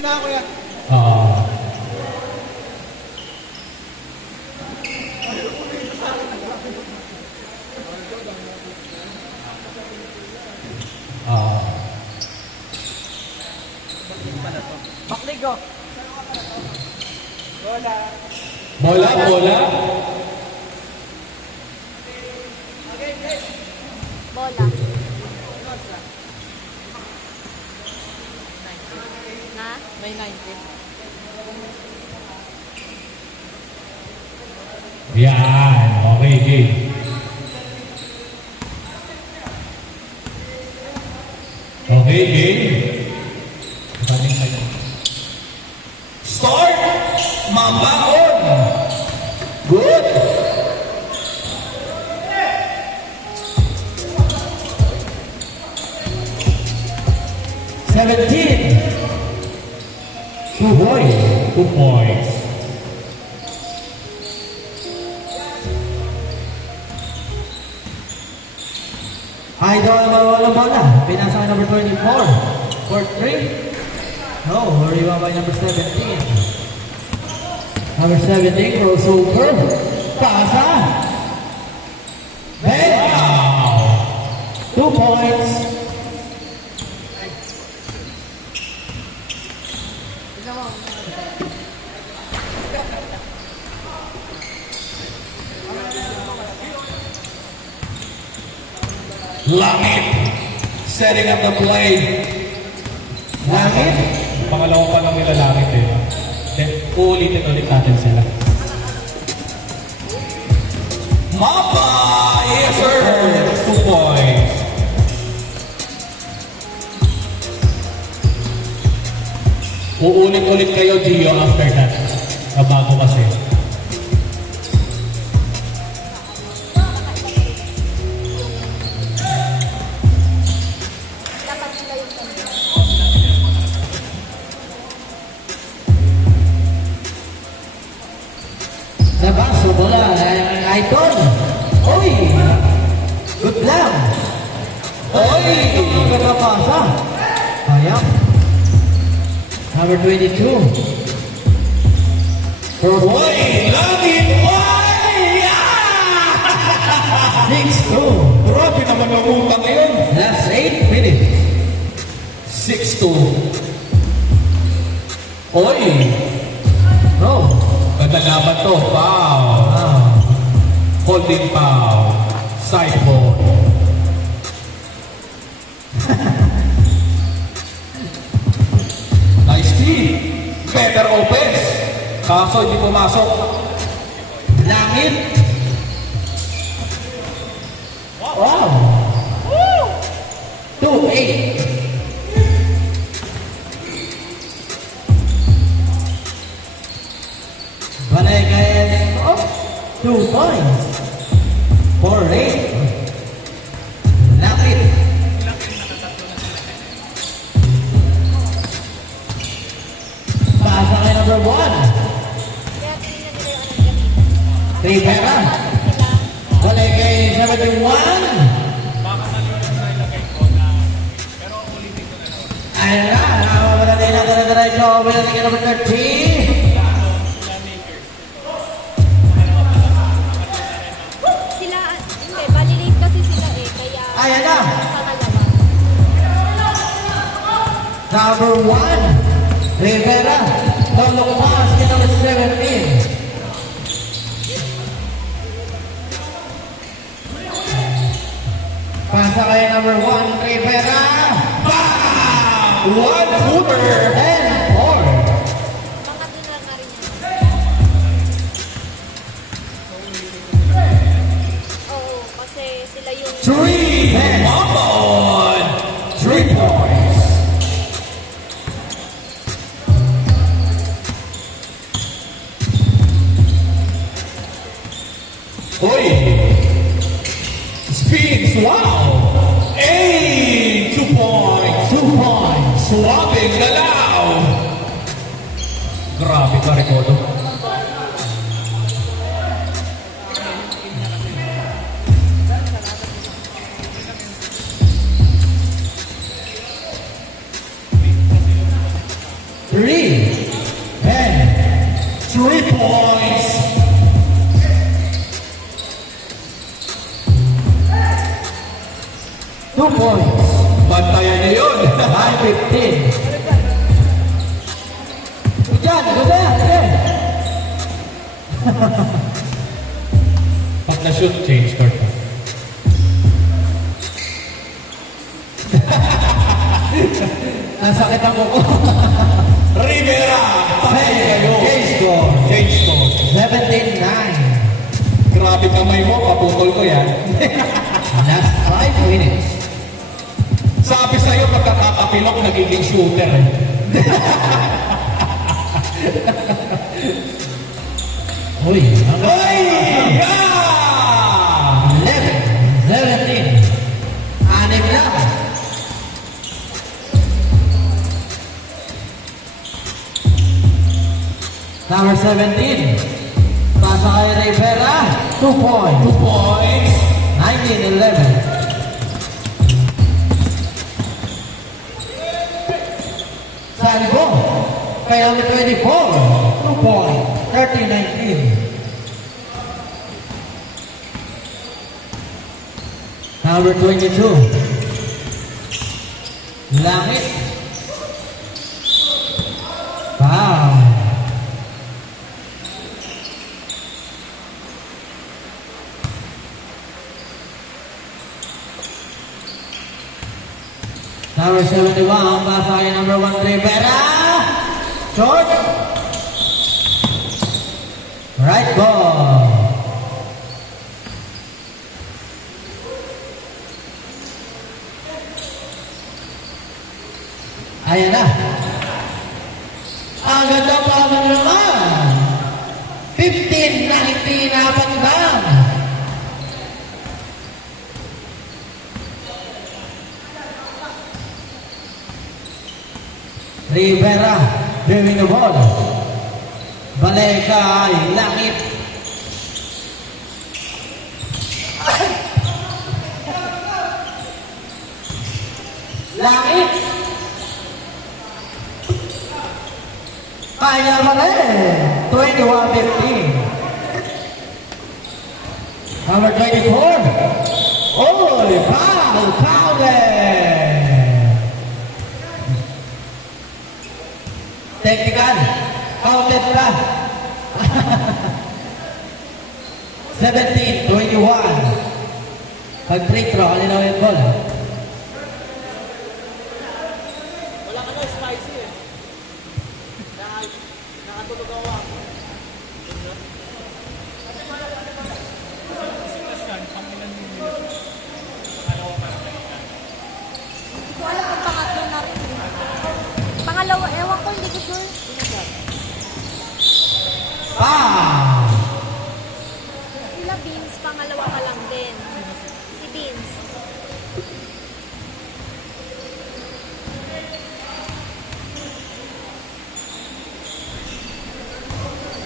na ako yan. Bakligo. Bola. Bola, bola. Bola. Na? May 90. Yan. Okay, game. Okay, game. Start! Mambaon! Good! Two points. Idol, walang bola. Pinasa number 24. Court 3. No, rebound by number 17. Number 17, crossover. Pasa. Wow! 2 points. Langit! Setting up the play. Langit. Pangalawa pa lang nila langit eh. Then, uulitin ulit natin sila. Mapa! Yes, sir! 2 points. Uulit-ulit kayo, Gio, after that. Bago kasi. Nabaso bola. Idol. Oy! Good lang. Oy! Pasa. Ayan. Number 22. Oy! Langit! Oy! 6-2. Grabe naman ang utang ngayon. That's 8 minutes. 6-2. Oy! No. Ganda laban to. Foul. Holding foul. Side ball. Nice team. Better offense. Kaso hindi pumasok. Langit. Wow. 2-8. Balikan. 2 points. 4-8. Langit. Pasa kay number 1. Rivera. Balik kay 71. Ayan na. Nakapagpatay natin na diretso. Balik kay number 30. Ayan na. Number 1. Rivera. Tolong pass kay number 17. Pasa kay number 1, Rivera. Bam! 1 footer. And 4. Oo, kasi sila yung... 3! Mama on! 3 points. Oy! Spins, wow! Hey! 2 points! 2 points! Swapping galaw! Grabe ka, Ricardo. 3 and 3 points. Two points. Bantayan niyo yun. 9-15. Diyan, ganda. Pag na-shoot, change court pa. Nasakit ang kuko. Rivera! Patay kayo! Change score. Change court. 17-9. Grabe kamay mo, paputol ko yan. Last 5 minutes. Sabi sa'yo, pagkakapilok, nagiging shooter. Uy, ang Ay! Yeah! 11, 17. Anim lang. Number 17. Pasa kay Rivera. 2 points. 2 points. 19-11. Salvo. Kay number 24. 2 points. 30-19. Number 22. Langit. Wow. Number 71, pasa kay number 1, Rivera. Short. Right ball. Ayan na. Ang ganda pa naman. 15 na hindi napagdang. Rivera, giving the ball. Balik kay Langit. Langit. Kaya ba rin? 21-15. Number 24. Oh, foul, fouled. Technical. Counted na. 17-21. Pag free throw, kanina yung ball. Wala ka na spicy eh. Nakatulog ako ako. Hindi ko alam kung pangatlo na rin. Pangalawa, ewan ko, hindi ko sure. Sila Beans, pangalawa ka lang din. Si Beans.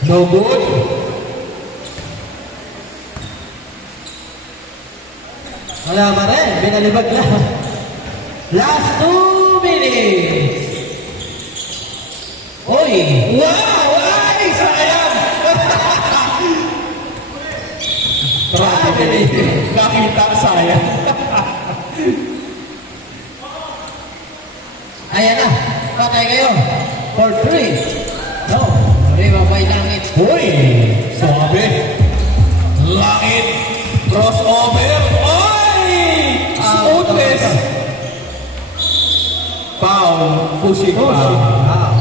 No good. Wala pa rin, binalibag na. Last 2 minutes. Uy! Wow! Ay! Sayang! Grabe. Nakita, sayang. Ayan na, patay kayo. For 3. No, Riva by Langit. Uy! Suabe. Langit. Crossover. Oy! Smoothness. Foul. Pushing foul. Wow.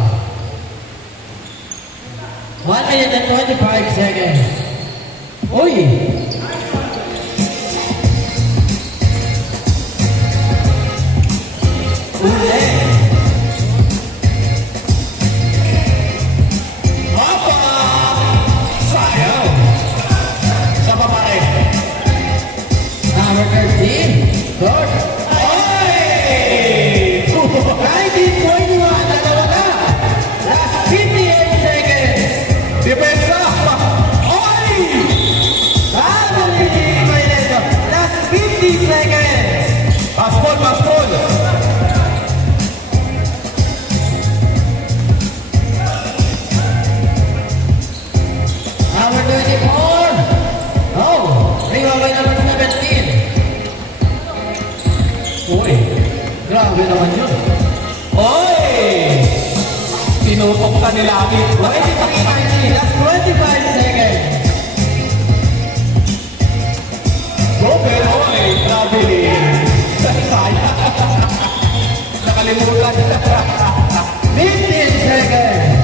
1 minute and 25 seconds. Uy! Uli! Mapa! Sayang. Sa babae. Number 13. Short. Ay! 19-21. Dalawa na. Last 58 seconds. Depensa! Ay! Last 50 seconds. Paspol, paspol! naman yun. Oy! Tinutok ka ni Lucky. 23.90. That's 25 seconds. Go, pero oy, traveling. Sayang. Nakalimutan. 15 seconds.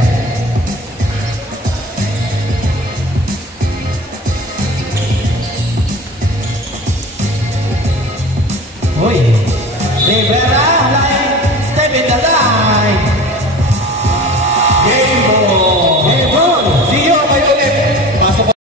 Uy, Rivera.